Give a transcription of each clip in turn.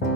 Hello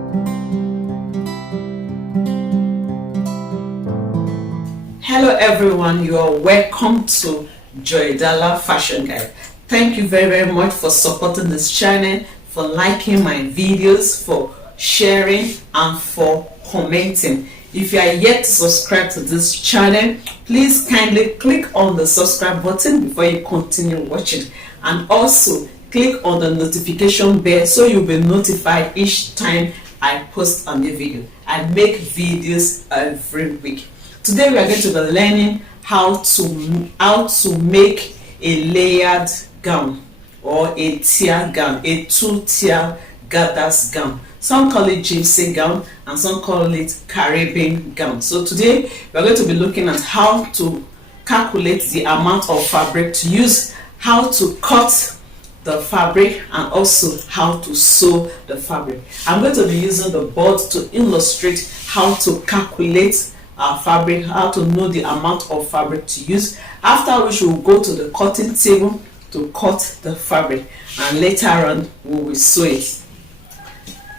everyone, you are welcome to Joydala Fashion Guide. Thank you very much for supporting this channel, for liking my videos, for sharing and for commenting. If you are yet to subscribe to this channel, please kindly click on the subscribe button before you continue watching, and also click on the notification bell so you'll be notified each time I post a new video. I make videos every week. Today we are going to be learning how to make a layered gown or a tier gown, a two-tier gathers gown. Some call it gypsy gown and some call it Caribbean gown. So today we are going to be looking at how to calculate the amount of fabric to use, how to cut the fabric, and also how to sew the fabric. I'm going to be using the board to illustrate how to calculate our fabric, how to know the amount of fabric to use, after which we will go to the cutting table to cut the fabric, and later on we will sew it.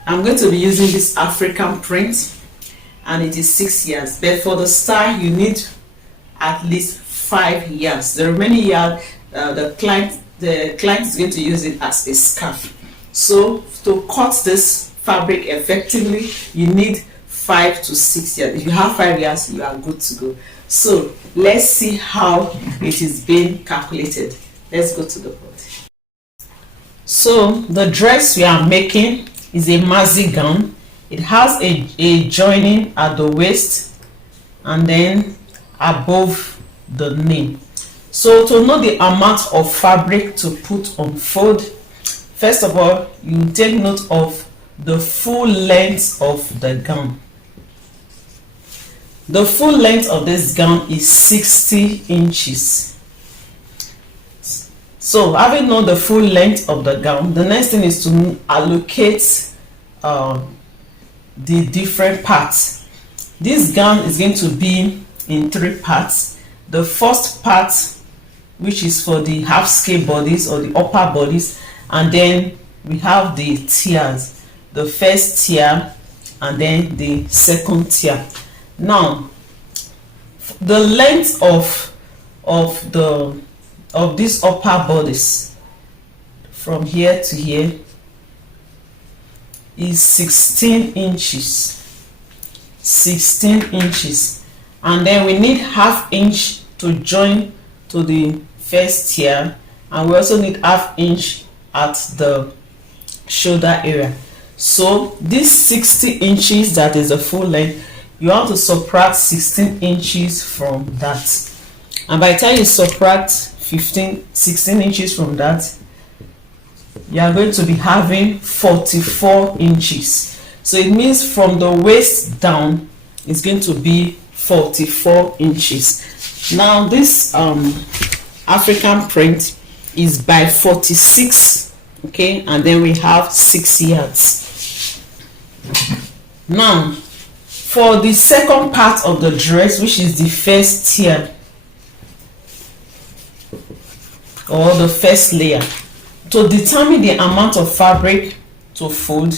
I'm going to be using this African print and it is 6 yards, but for the style you need at least 5 yards. The remaining yard the client is going to use it as a scarf. So to cut this fabric effectively you need 5 to 6 yards. If you have 5 yards, you are good to go. So let's see how it is being calculated. Let's go to the board. So the dress we are making is a maxi gown. It has a joining at the waist and then above the knee. So to know the amount of fabric to put on fold, first of all you take note of the full length of the gown. The full length of this gown is 60 inches. So having known the full length of the gown, the next thing is to allocate the different parts. This gown is going to be in 3 parts. The first part, which is for the half scale bodies or the upper bodies, and then we have the tiers, the first tier and then the second tier. Now the length of these upper bodies from here to here is 16 inches, and then we need ½ inch to join to the first tier, and we also need ½ inch at the shoulder area. So this 60 inches, that is the full length, you have to subtract 16 inches from that, and by the time you subtract 16 inches from that, you are going to be having 44 inches. So it means from the waist down it's going to be 44 inches. Now this African print is by 46, okay, and then we have 6 yards. Now for the second part of the dress, which is the first tier or the first layer, to determine the amount of fabric to fold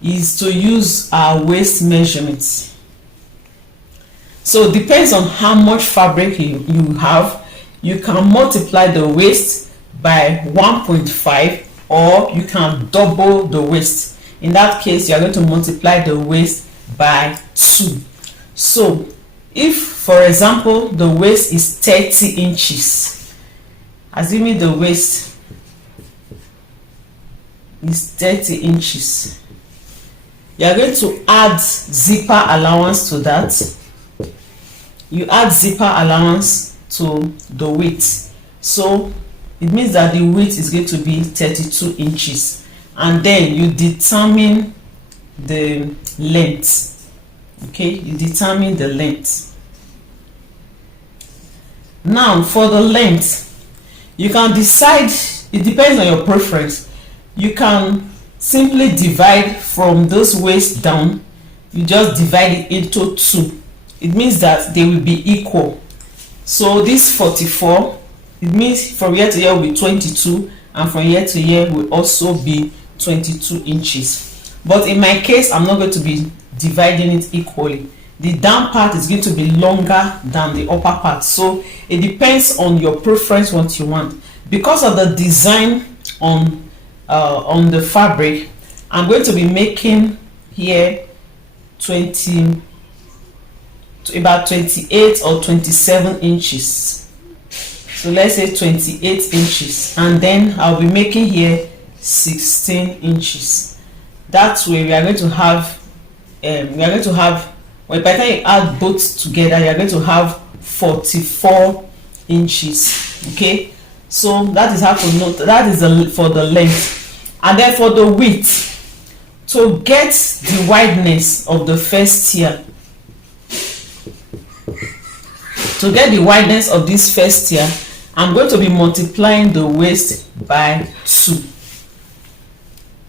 is to use our waist measurements. So it depends on how much fabric you have. You can multiply the waist by 1.5 or you can double the waist. In that case you are going to multiply the waist by 2. So if, for example, the waist is 30 inches, assuming the waist is 30 inches, you are going to add zipper allowance to that. You add zipper allowance to the width, so it means that the width is going to be 32 inches, and then you determine the length. Okay, you determine the length. Now for the length, you can decide, it depends on your preference. You can simply divide from this waist down, you just divide it into 2. It means that they will be equal. So this 44, it means from here to here will be 22, and from here to here will also be 22 inches. but in my case I'm not going to be dividing it equally. The down part is going to be longer than the upper part, so it depends on your preference what you want. Because of the design on the fabric, I'm going to be making here about 28 or 27 inches. So let's say 28 inches, and then I'll be making here 16 inches. That way we are going to have well, by the time you add both together, you are going to have 44 inches. Okay, so that is how to note. That is for the length. And then for the width, to get the wideness of the first tier, to get the wideness of this first tier, I'm going to be multiplying the waist by 2.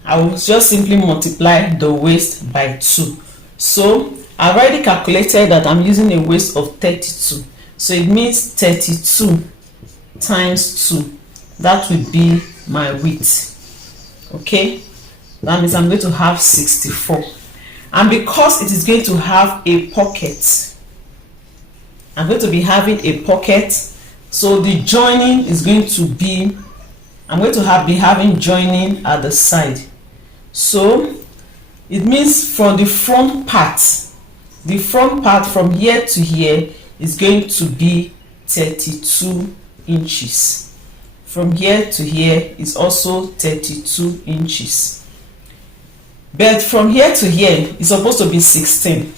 I will just simply multiply the waist by 2. So I've already calculated that I'm using a waist of 32. So it means 32 times 2. That will be my width. Okay, that means I'm going to have 64. And because it is going to have a pocket, I'm going to be having a pocket, so the joining is going to be, I'm going to be having joining at the side. So it means from the front part from here to here is going to be 32 inches. From here to here is also 32 inches. But from here to here is supposed to be 16.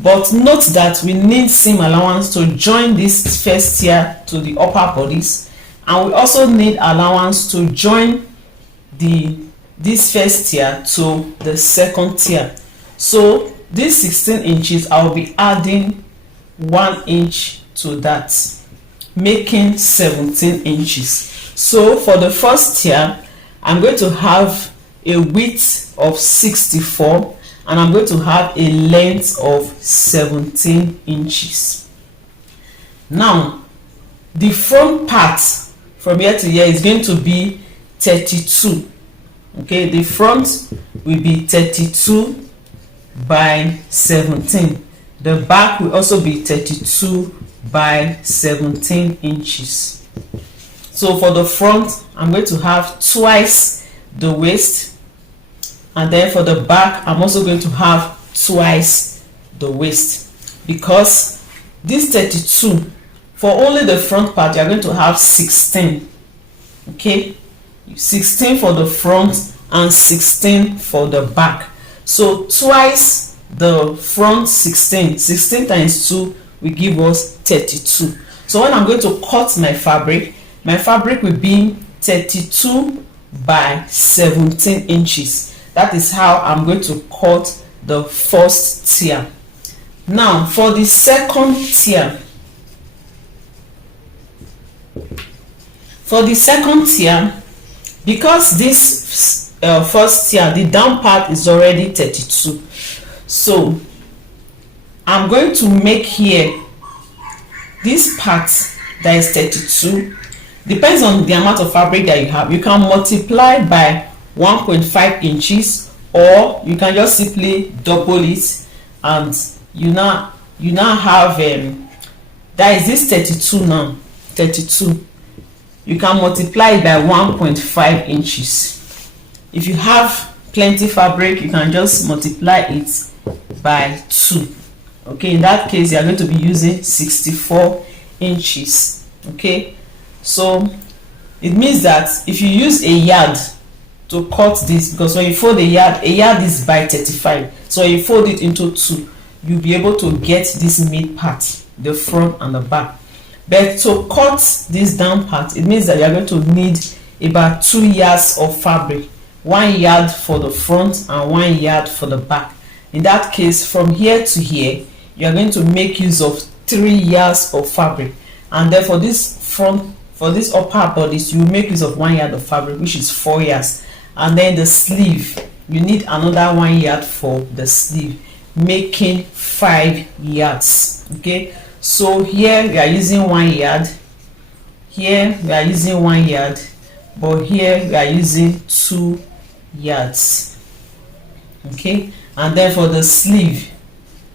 But note that we need seam allowance to join this first tier to the upper bodies, and we also need allowance to join this first tier to the second tier. So this 16 inches, I'll be adding 1 inch to that, making 17 inches. So for the first tier, I'm going to have a width of 64, and I'm going to have a length of 17 inches. Now, the front part from here to here is going to be 32. Okay, the front will be 32 by 17. The back will also be 32 by 17 inches. So for the front, I'm going to have twice the waist, and then for the back, I'm also going to have twice the waist, because this 32, for only the front part, you're going to have 16. Okay, 16 for the front and 16 for the back. So twice the front 16 times 2 will give us 32. So when I'm going to cut my fabric will be 32 by 17 inches. That is how I'm going to cut the first tier. Now for the second tier, because this first tier, the down part is already 32, so I'm going to make here this part that is 32. Depends on the amount of fabric that you have. You can multiply by 1.5 inches, or you can just simply double it, and you now have that is this 32 now. 32, you can multiply it by 1.5 inches. If you have plenty fabric, you can just multiply it by 2. Okay, in that case you are going to be using 64 inches. Okay, so it means that if you use a yard to cut this, because when you fold a yard is by 35, so when you fold it into 2, you'll be able to get this mid part, the front and the back. But to cut this down part, it means that you're going to need about 2 yards of fabric, 1 yard for the front and 1 yard for the back. In that case, from here to here, you're going to make use of 3 yards of fabric, and then for this front, for this upper bodies, you make use of 1 yard of fabric, which is 4 yards. And then the sleeve, you need another 1 yard for the sleeve, making 5 yards. Okay, so here we are using 1 yard, here we are using 1 yard, but here we are using 2 yards. Okay, and then for the sleeve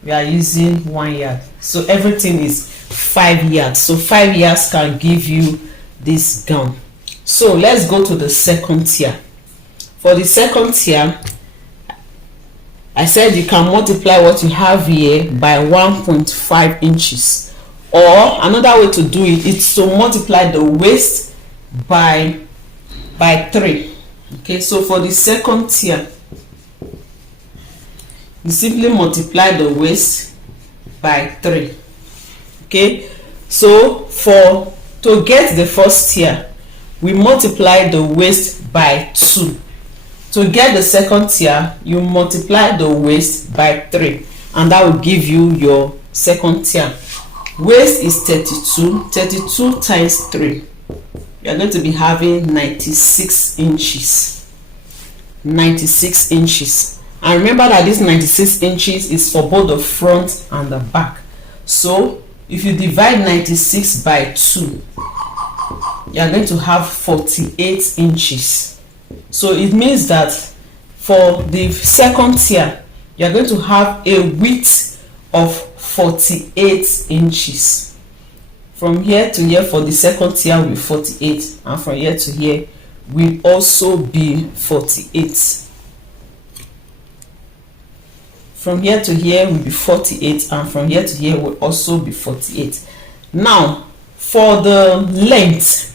we are using 1 yard, so everything is 5 yards. So 5 yards can give you this gown. So let's go to the second tier. For the second tier, I said you can multiply what you have here by 1.5 inches, or another way to do it is to multiply the waist by 3. Okay, so for the second tier, you simply multiply the waist by 3. Okay, so to get the first tier, we multiply the waist by 2. To get the second tier, you multiply the waist by 3, and that will give you your second tier. Waist is 32. 32 times 3, you are going to be having 96 inches. 96 inches. And remember that this 96 inches is for both the front and the back. So if you divide 96 by 2, you are going to have 48 inches. So it means that for the second tier, you are going to have a width of 48 inches. From here to here for the second tier will be 48, and from here to here will also be 48. From here to here will be 48, and from here to here will also be 48. Now for the length,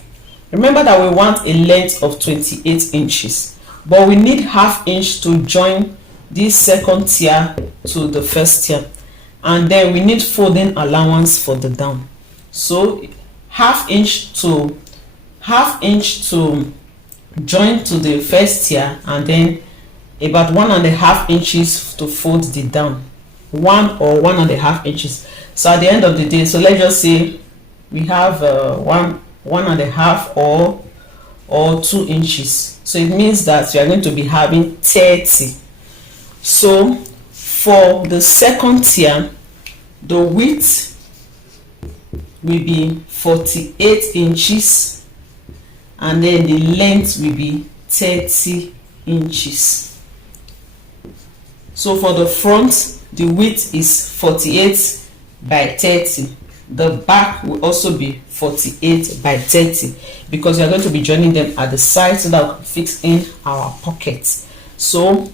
remember that we want a length of 28 inches, but we need ½ inch to join this second tier to the first tier, and then we need folding allowance for the down. So ½ inch to join to the first tier, and then about 1.5 inches to fold the down, 1 or 1.5 inches. So at the end of the day, so let's just say we have 1.5 or 2 inches. So it means that you are going to be having 30. So for the second tier, the width will be 48 inches, and then the length will be 30 inches. So for the front, the width is 48 by 30. The back will also be 48 by 30, because we are going to be joining them at the side so that we can fit in our pockets. So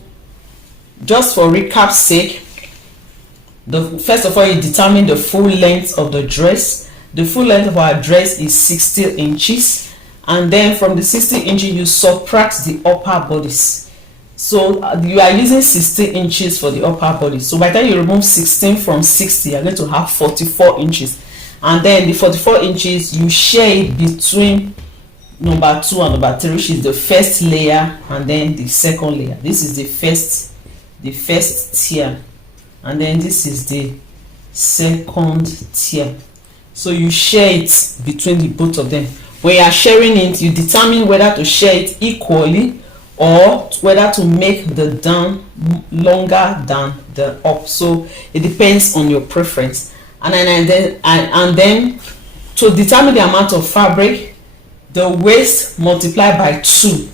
just for recap's sake, first of all, you determine the full length of the dress. The full length of our dress is 60 inches, and then from the 60 inches you subtract the upper bodice. So you are using 16 inches for the upper body. So by the time you remove 16 from 60, you are going to have 44 inches. And then the 44 inches, you share it between number 2 and number 3, which is the first layer and then the second layer. This is the first tier, and then this is the second tier. So you share it between the both of them. When you are sharing it, you determine whether to share it equally or whether to make the down longer than the up. So it depends on your preference. And then to determine the amount of fabric, the waist multiplied by 2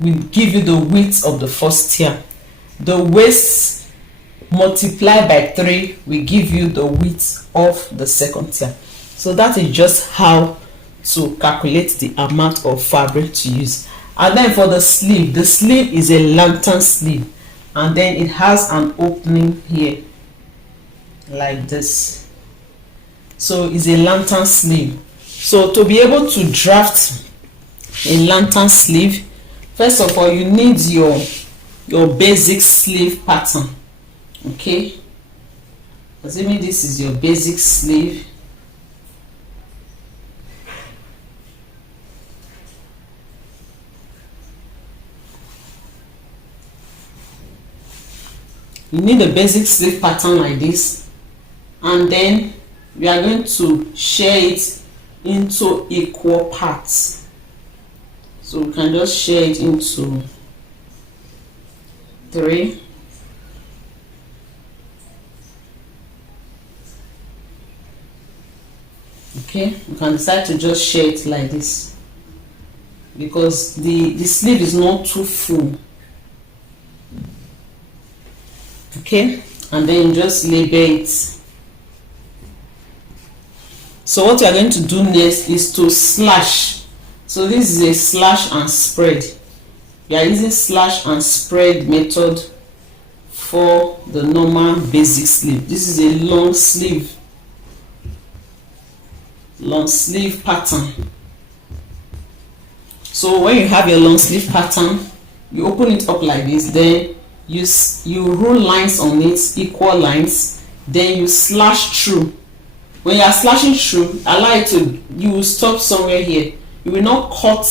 will give you the width of the first tier. The waist multiplied by 3 will give you the width of the second tier. So that is just how to calculate the amount of fabric to use. And then for the sleeve is a lantern sleeve, and then it has an opening here like this. So it's a lantern sleeve. So to be able to draft a lantern sleeve, first of all you need your basic sleeve pattern. Okay, assuming this is your basic sleeve, you need a basic sleeve pattern like this, and then we are going to share it into equal parts. So we can just share it into 3. Okay, you can decide to just share it like this, because the sleeve is not too full. Okay, and then you just label it. So what you are going to do next is to slash. So this is a slash and spread. You are using slash and spread method for the normal basic sleeve. This is a long sleeve pattern. So when you have your long sleeve pattern, you open it up like this, then you rule lines on it, equal lines, then you slash through. When you are slashing through, allow it to, you will stop somewhere here. You will not cut,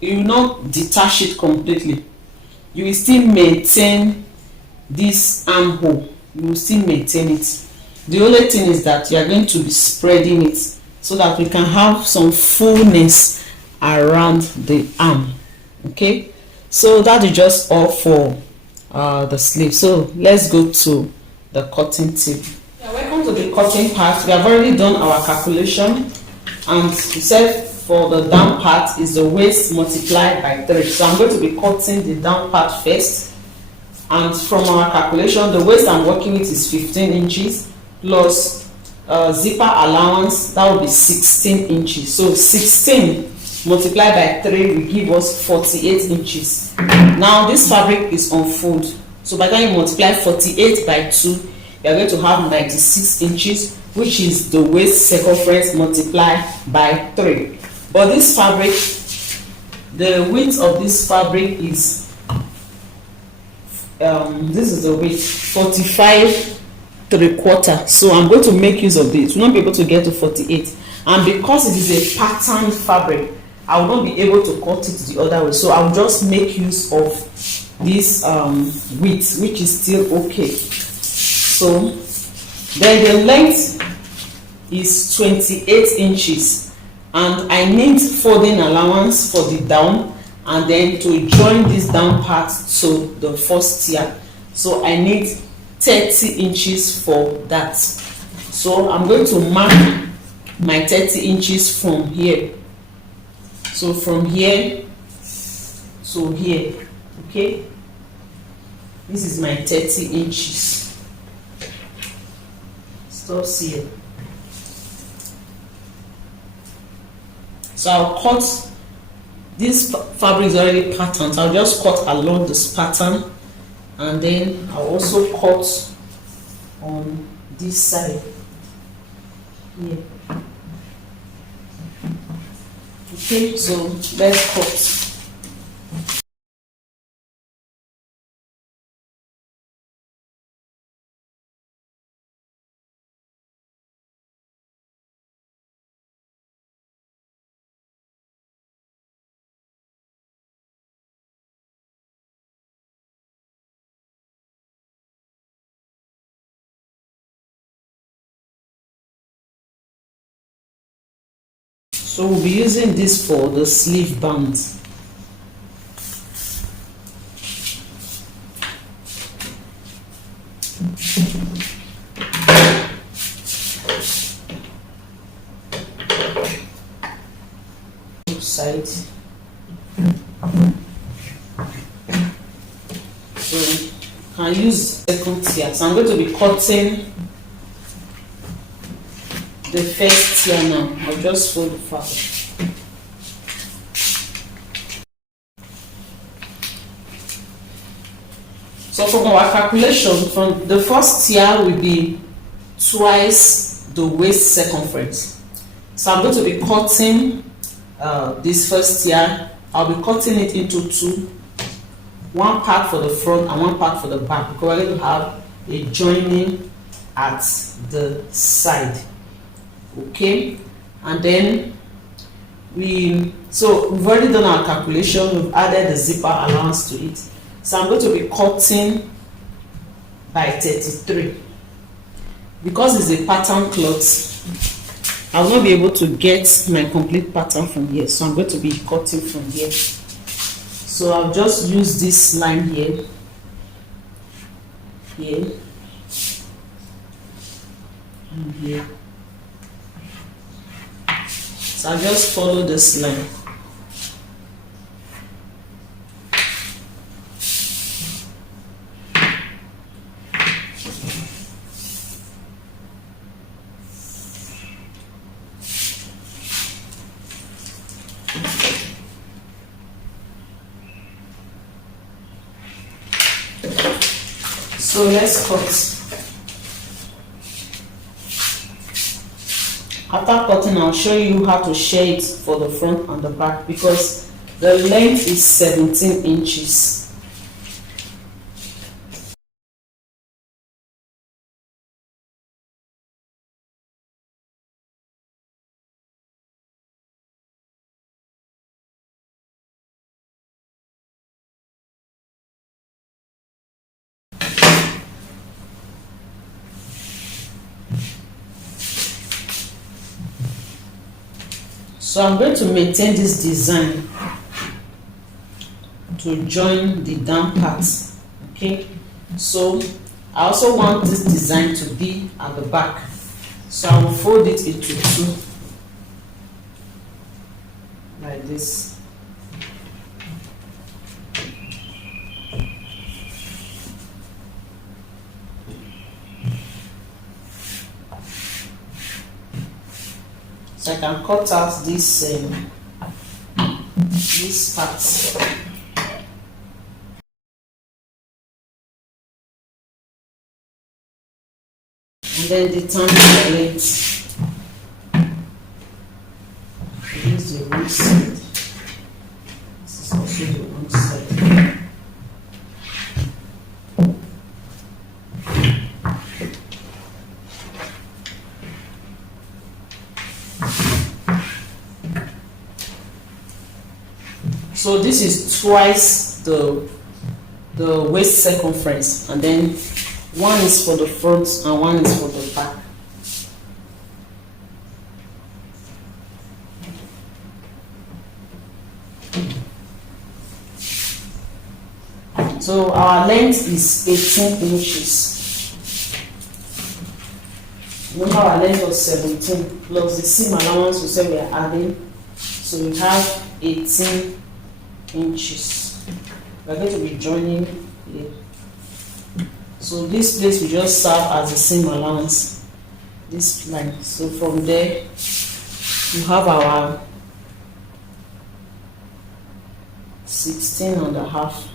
you will not detach it completely. You will still maintain this armhole. You will still maintain it. The only thing is that you are going to be spreading it so that we can have some fullness around the arm. Okay, so that is just all for the sleeve. So let's go to the cutting tip. Welcome to the cutting part. We have already done our calculation, and we said for the down part is the waist multiplied by 3. So I'm going to be cutting the down part first, and from our calculation the waist I'm working with is 15 inches plus zipper allowance, that will be 16 inches. So 16 multiplied by 3 will give us 48 inches. Now this fabric is unfold, so by the time you multiply 48 by 2, you are going to have 96 inches, which is the waist circumference multiplied by 3. But this fabric, the width of this fabric is this is the width 45 3/4. So I'm going to make use of this. We'll not be able to get to 48, and because it is a patterned fabric, I will not be able to cut it the other way. So I'll just make use of this width, which is still okay. So then the length is 28 inches, and I need folding allowance for the down, and then to join this down part to the first tier, so I need 30 inches for that. So I'm going to mark my 30 inches from here. So from here to here, okay, this is my 30 inches. Stops here. So I'll cut, this fabric is already patterned, so I'll just cut along this pattern, and then I'll also cut on this side here. Okay, so let's cut. So we'll be using this for the sleeve band. Side. So I use second tier. So I'm going to be cutting the first tier now. I'll just fold the fabric. So from our calculation, from the first tier will be twice the waist circumference. So I'm going to be cutting this first tier. I'll be cutting it into two, one part for the front and one part for the back, because we're going to have a joining at the side. Okay, and then we've already done our calculation. We've added the zipper allowance to it, so I'm going to be cutting by 33. Because it's a pattern cloth, I will not be able to get my complete pattern from here, so I'm going to be cutting from here. So I'll just use this line here, and here. So I'll just follow this line. So let's cut. After cutting, I'll show you how to share it for the front and the back, because the length is 17 inches. So I'm going to maintain this design to join the down part. Okay, so I also want this design to be at the back, so I will fold it into two like this. So I can cut out this part. And then determine the length. This is the wrong side. This is also the wrong side. So this is twice the waist circumference, and then one is for the front and one is for the back. So our length is 18 inches. Remember our length was 17 plus the seam allowance we said we are adding. So we have 18 inches. We are going to be joining here. So this place will just serve as a seam allowance, this line. So from there, you have our 16.5.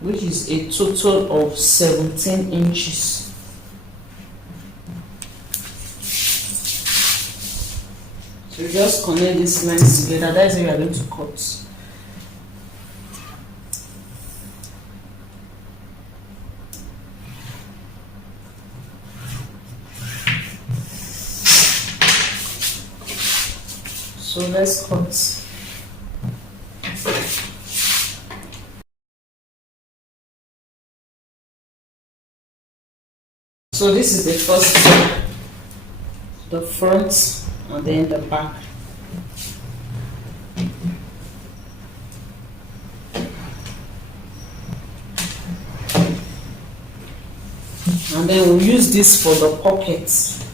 Which is a total of 17 inches. So you just connect these lines together. That's how you are going to cut. So let's cut. So this is the first step, the front and then the back. And then we'll use this for the pockets.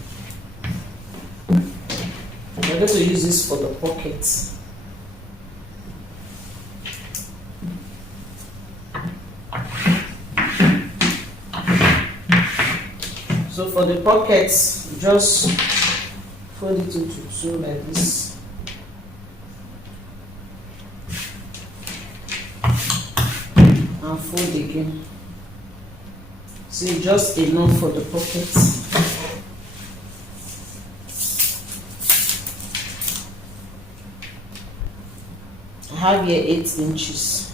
We're going to use this for the pockets. So for the pockets, just fold it into two like this. And fold again. See, just enough for the pockets. I have here 8 inches.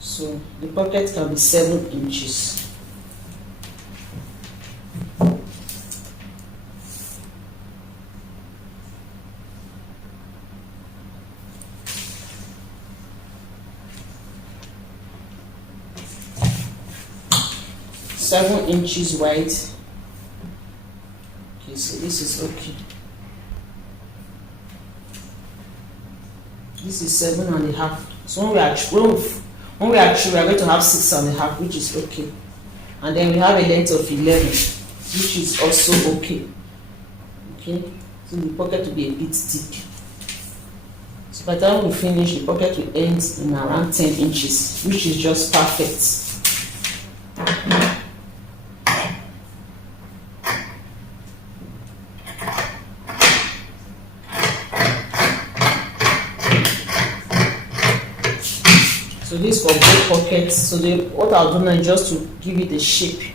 So the pocket can be 7 inches. 7 inches wide. Okay, so this is okay. This is 7.5. So when we are through, we are going to have 6.5, which is okay. And then we have a length of 11, which is also okay. Okay, so the pocket will be a bit thick. So by the time we finish, the pocket will end in around 10 inches, which is just perfect. So this for both pockets. So what I'll do now is just to give it a shape.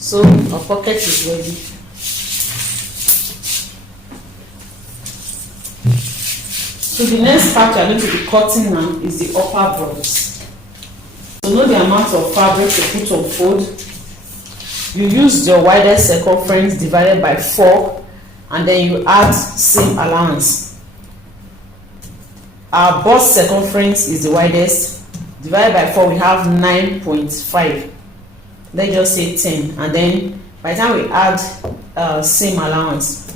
So our pocket is ready. So the next part we are going to be cutting now is the upper broads. So know the amount of fabric to put on fold. You use your widest circumference divided by 4, and then you add seam allowance. Our bust circumference is the widest. Divided by 4, we have 9.5. Let's just say 10, and then by the time we add seam allowance,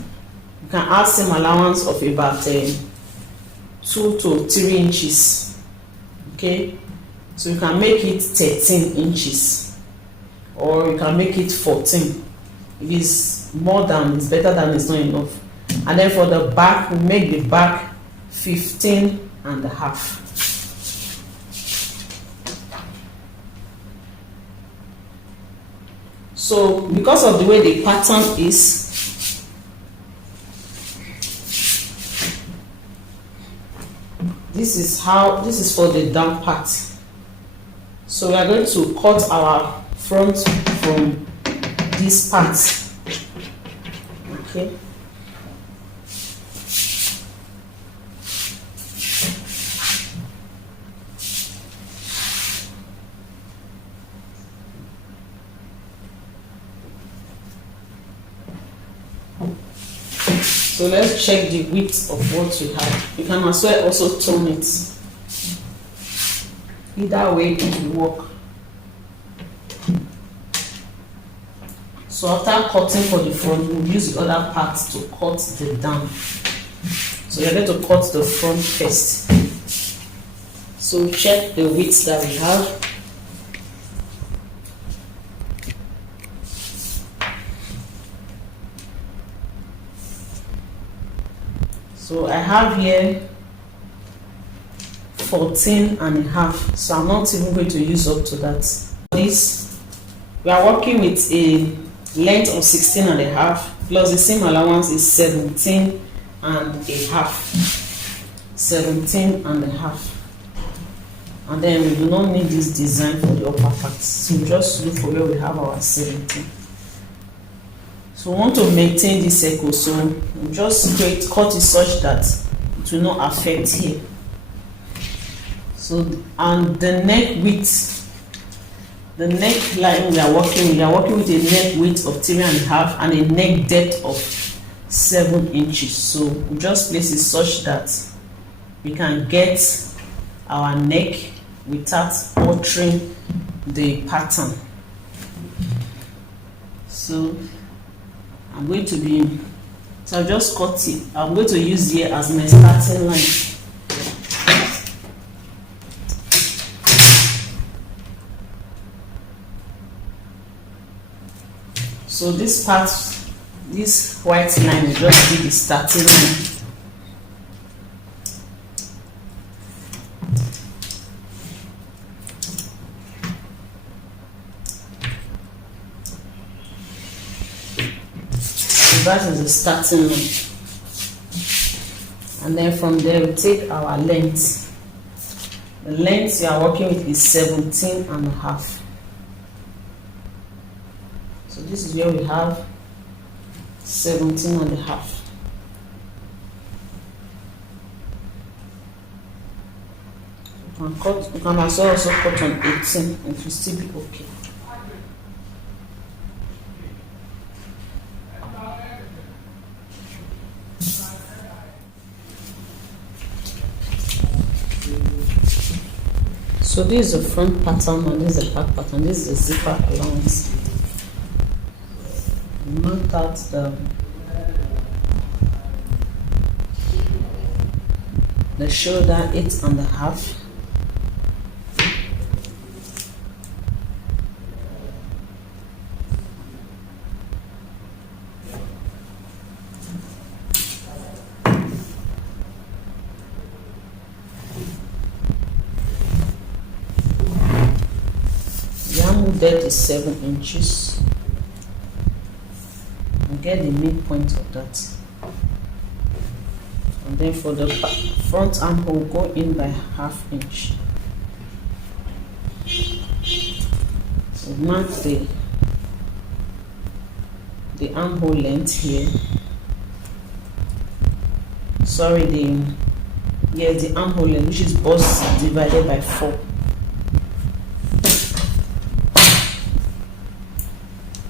you can add seam allowance of about 2 to 3 inches. Okay, so you can make it 13 inches, or you can make it 14. If it's more than, it's better than it's not enough. And then for the back, we make the back 15.5. So because of the way the pattern is, this is for the down part. So we are going to cut our front from this part. Okay. So let's check the width of what we have. You can as well also turn it. Either way it will work. So after cutting for the front, we'll use the other part to cut the down. So you're going to cut the front first. So check the width that we have. So I have here 14.5. So I'm not even going to use up to that. This, we are working with a length of 16.5 plus the seam allowance is 17.5. 17.5. And then we do not need this design for the upper part. So just look for where we have our 17. So we want to maintain this circle, so we just cut it such that it will not affect here. So and the neck width, the neckline we are working with a neck width of 3.5 and a neck depth of 7 inches. So we just place it such that we can get our neck without altering the pattern. So I'm going to I've just cut it. I'm going to use here as my starting line. So this part, this white line will just be the starting line. That is the starting line, and then from there we take our length. The length you are working with is 17 and a half. So this is where we have 17 and a half. You can also cut on 18, it will still be okay. So this is the front pattern and this is the back pattern. This is the zipper allowance. Mark out the shoulder 8 and a half. That is 7 inches. And get the midpoint of that. And then for the front armhole, go in by ½ inch. So mark the armhole length here. Sorry, the armhole length, which is bust divided by 4.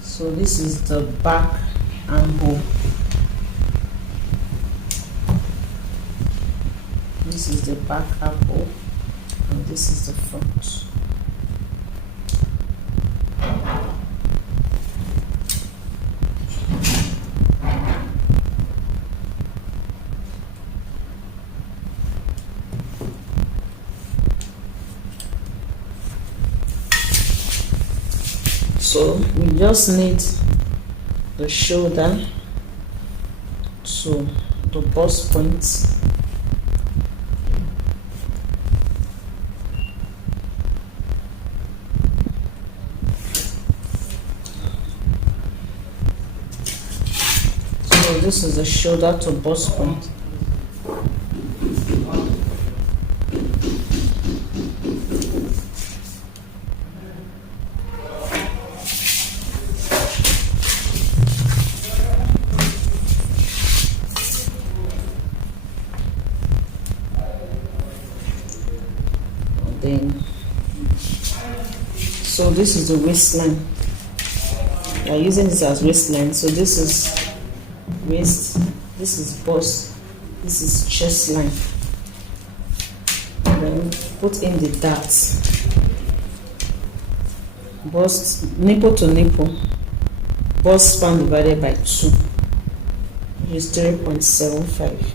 So this is the back armhole. This is the back armhole, and this is the front. So we just need the shoulder to the bust point. So this is the shoulder to bust point. So this is the waistline. We are using this as waistline. So this is waist, this is bust, this is chest line. And then put in the darts. Bust nipple to nipple. Bust span divided by 2, which is 3.75.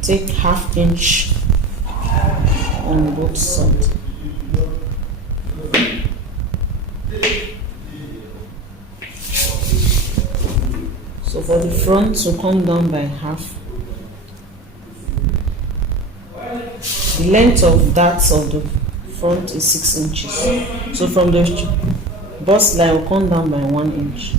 Take ½ inch on both sides. So for the front, to come down by half. The length of that of the front is 6 inches. So from the bust line, will come down by 1 inch.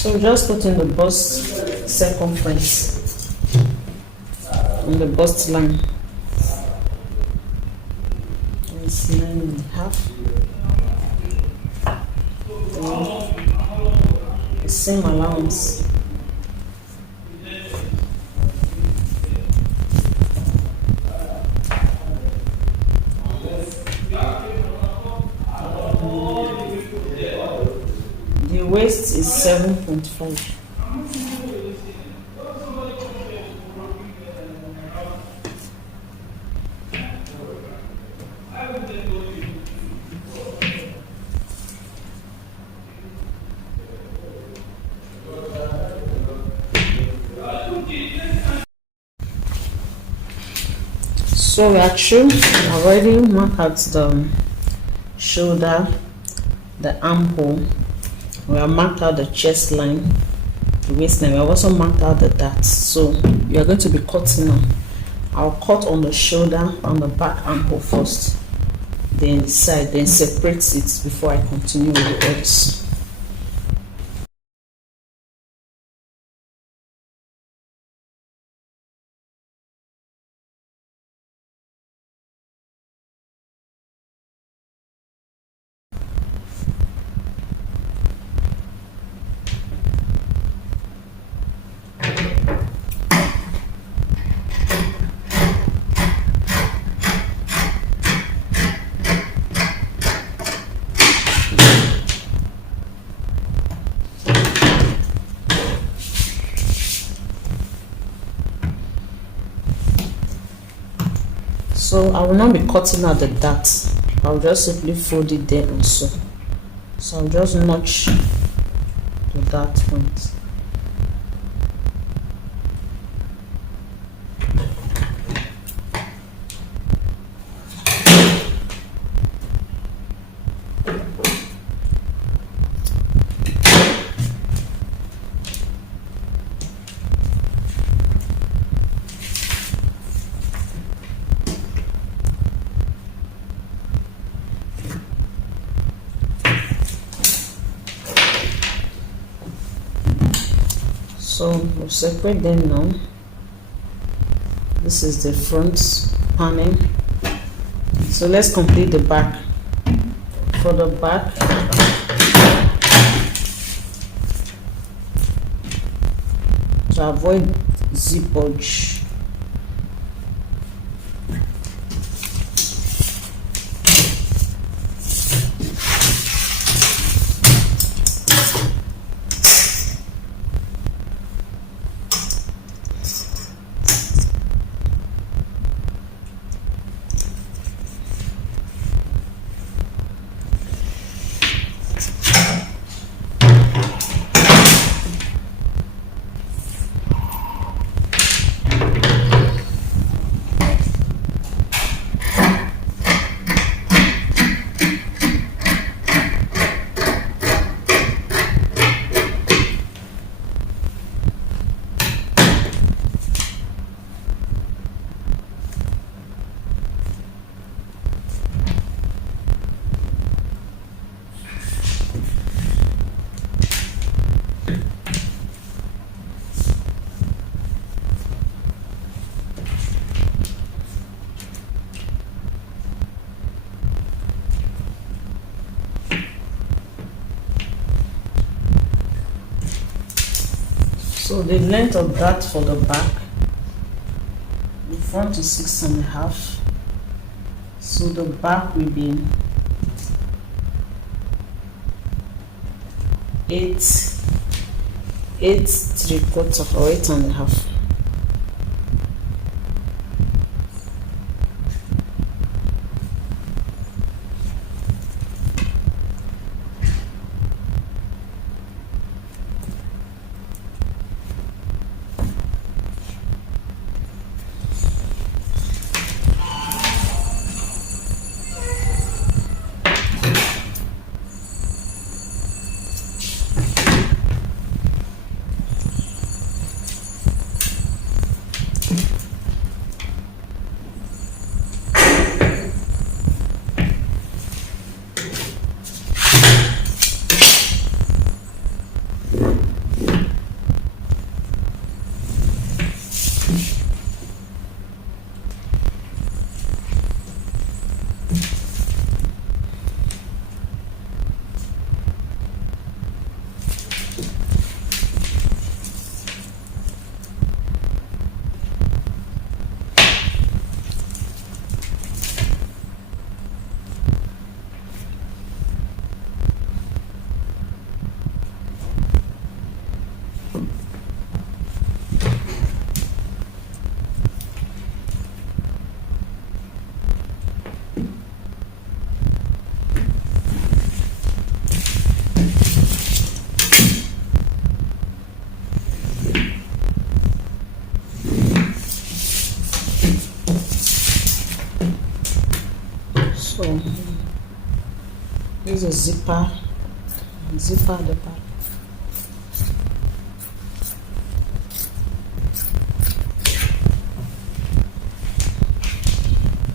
So just put in the bust circumference on the bust line. It's 9.5. The same allowance. The waist is 7.5. So we are through. I've already marked out the shoulder, the armhole. We have marked out the chest line, the waistline. We have also marked out the darts. So we are going to be cutting now. I'll cut on the shoulder, on the back armhole first, then the side, then separate it before I continue with the others. So I will not be cutting out the dart. I'll just simply fold it there and sew. So I'll just notch the dart point. So we'll separate them now. This is the front panel. So let's complete the back. For the back, to avoid zip bulge, so the length of that for the back, the front is 6.5, so the back will be 8.75 or 8.5. use a zipper at the back.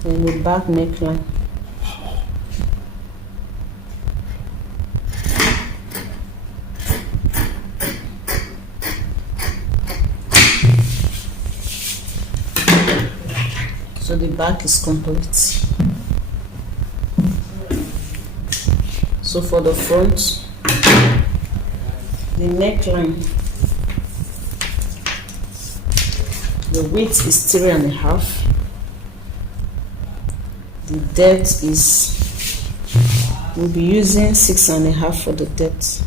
Then the back neckline. So the back is complete. So for the front, the neckline, the width is 3.5. The depth is, we'll be using 6.5 for the depth.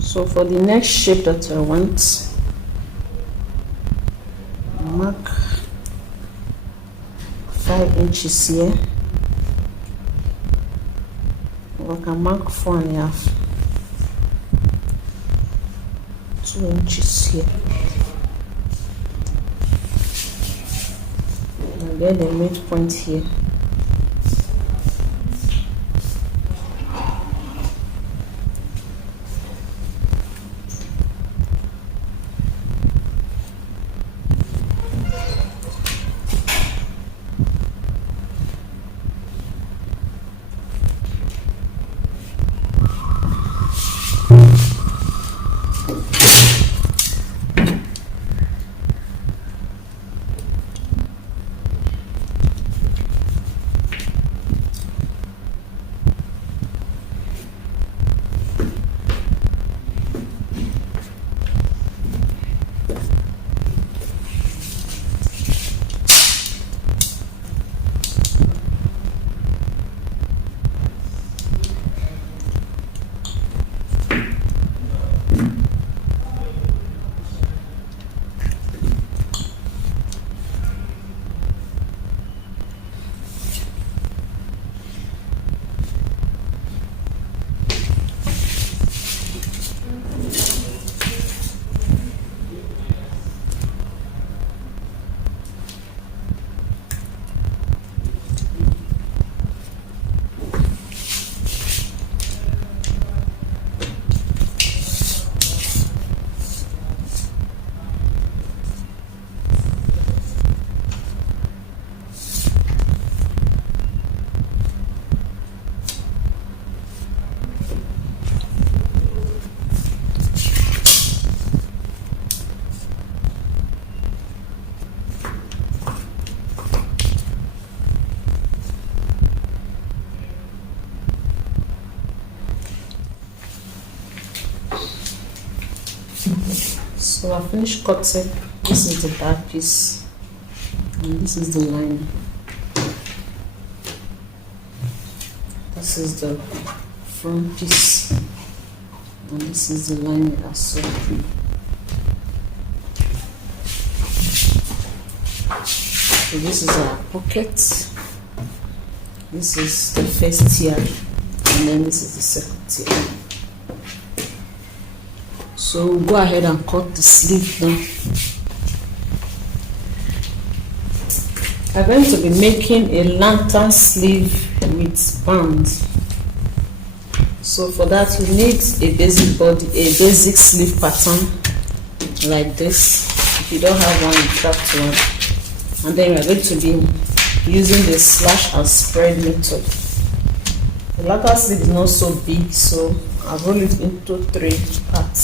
So for the next shape that I want, mark 5 inches here, or I can mark 4.5, 2 inches here, and then the midpoint here. So I finished cutting. This is the back piece, and this is the lining. This is the front piece, and this is the lining as well. So this is our pocket. This is the first tier, and then this is the second tier. So we'll go ahead and cut the sleeve now. I'm going to be making a lantern sleeve with bands. So for that we need a basic sleeve pattern like this. If you don't have one, you craft one. And then we're going to be using the slash and spread method. The lantern sleeve is not so big, so I've rolled it into 3 parts.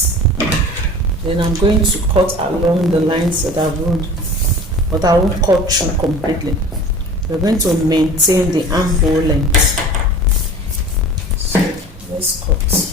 Then I'm going to cut along the lines that I would, but I won't cut through completely. We're going to maintain the armhole length. So let's cut.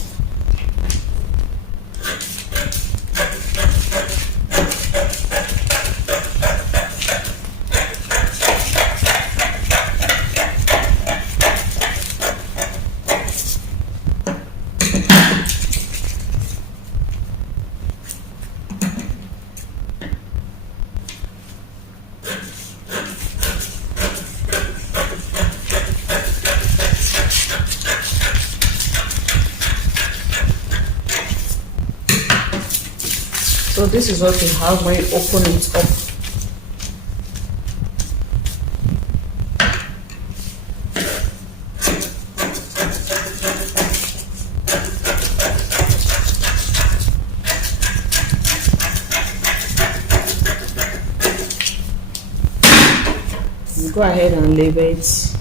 So this is what we have when you open it up. You go ahead and label it if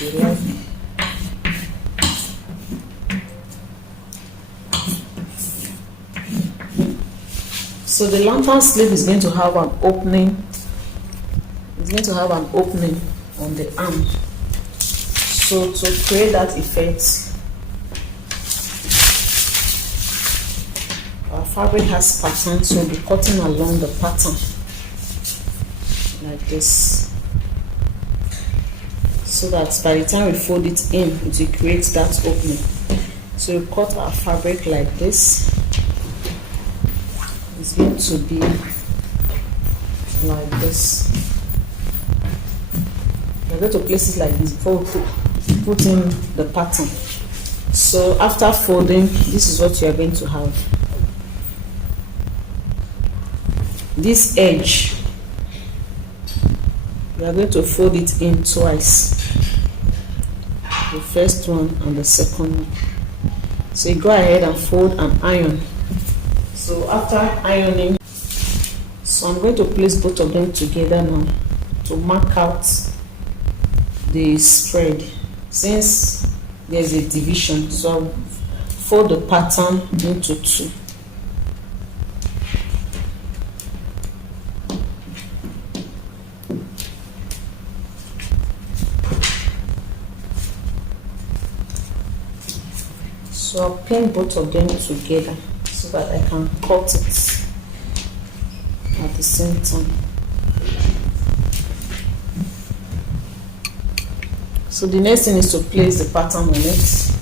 you like. So the lantern sleeve is going to have an opening. It's going to have an opening on the arm. So to create that effect, our fabric has pattern, so we'll be cutting along the pattern like this, so that by the time we fold it in, it will create that opening. So we cut our fabric like this. It's going to be like this. We're going to place it like this before we put in the pattern. So after folding, this is what you are going to have. This edge, we are going to fold it in twice. The first one and the second one. So you go ahead and fold and iron. So after ironing, so I'm going to place both of them together now to mark out the spread, since there's a division. So I'll fold the pattern into two. So I'll pin both of them together so that I can cut it at the same time. So the next thing is to place the pattern on it.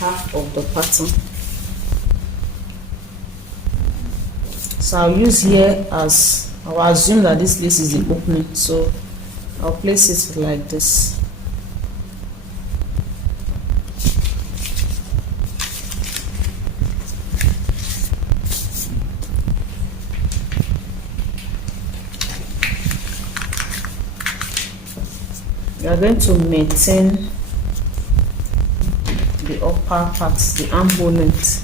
Half of the pattern. So I'll use here as, I'll assume that this place is the opening, so I'll place it like this. We are going to maintain the upper part, the armhole length.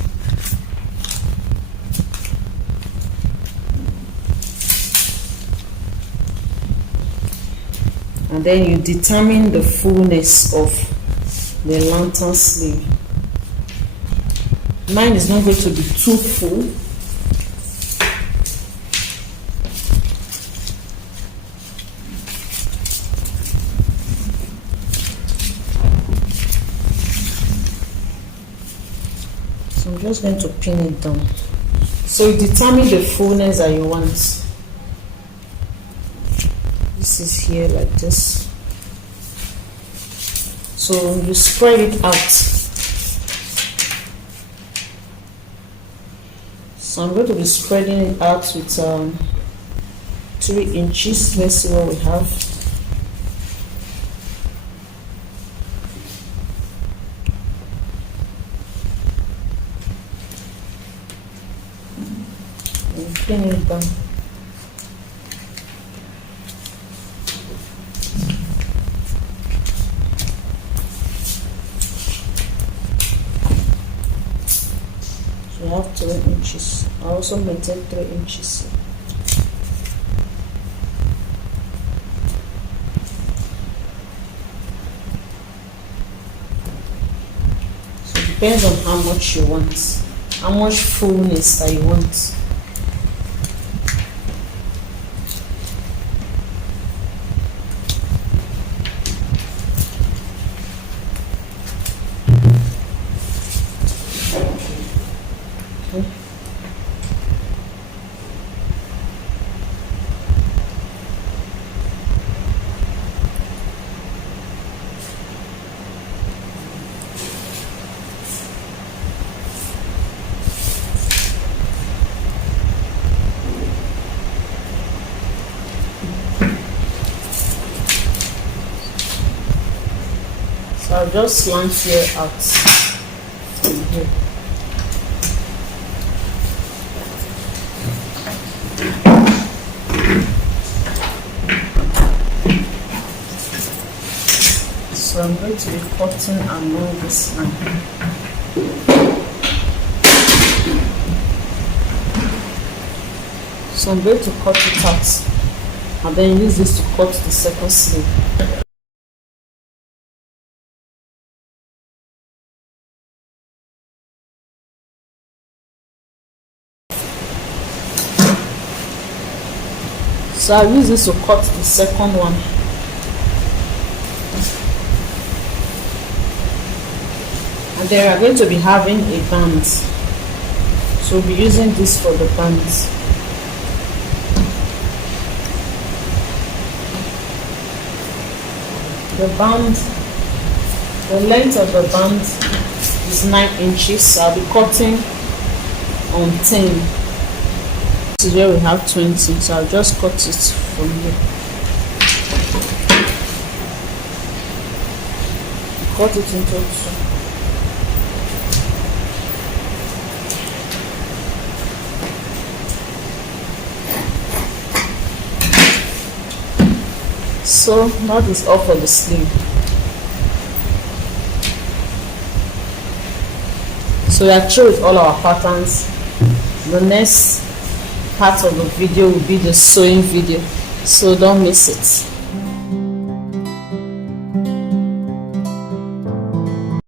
And then you determine the fullness of the lantern sleeve. Mine is not going to be too full. So I'm just going to pin it down. So you determine the fullness that you want. This is here like this. So you spread it out. So I'm going to be spreading it out with 3 inches. Let's see what we have. And pin it down. So I have 3 inches. I also maintain 3 inches. depends on how much you want, how much fullness that you want. So I'll just slant here out from here. So I'm going to be cutting along this line. So I'm going to cut it out and then use this to cut the second sleeve. So I'll use this to cut the second one. And then we are going to be having a band. So we'll be using this for the bands. The band, the length of the band is 9 inches. So I'll be cutting on 10. This is where we have 20, so I'll just cut it from here. Cut it into two. So that is all for the sleeve. So we are through with all our patterns. The next part of the video will be the sewing video, so don't miss it.